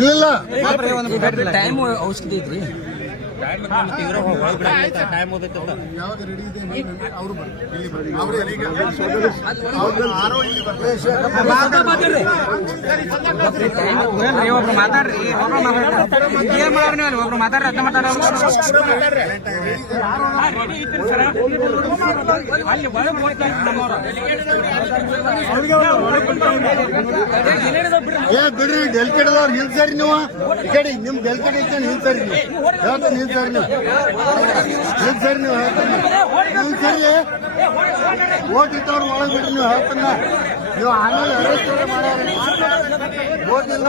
ಇಲ್ಲ ಟೈಮ್ ಔಷಧಿ ಐತ್ರಿ ಅವರು ಒಬ್ರು ಮಾತಾಡ್ರಿ. ಒಬ್ರು ಏನ್ ಮಾಡ್ರಿ ನೀವು ಒಬ್ರು ಮಾತಾಡ್ರಿ ಅರ್ಥ ಏ, ಬಿಡ್ರಿ ಡೆಲ್ಕೆಟ್ ಅದಾವ್ರು ನಿಲ್ ಸರಿ ನೀವು. ಈ ಕಡೆ ನಿಮ್ ಡೆಲ್ಕೆಟ್ ಐತೆ ನಿಲ್ ಸರಿ ನೀವು. ಹೇಳ್ತಾನೆ ನಿಲ್ ನೀವು. ನಿಲ್ಸರಿ ನೀವು ನಿಲ್ಸರಿ. ನಿಲ್ ಸರಿ ಓಟ್ ಇತ್ತವ್ರು ಒಳಗೆ ಬಿಡ್ರಿ ನೀವು, ಹೇಳ್ತಾನ. ನೀವು ಆಮೇಲೆ ಮಾಡ್ಯಾರ ಓಟ್ ಇಲ್ಲ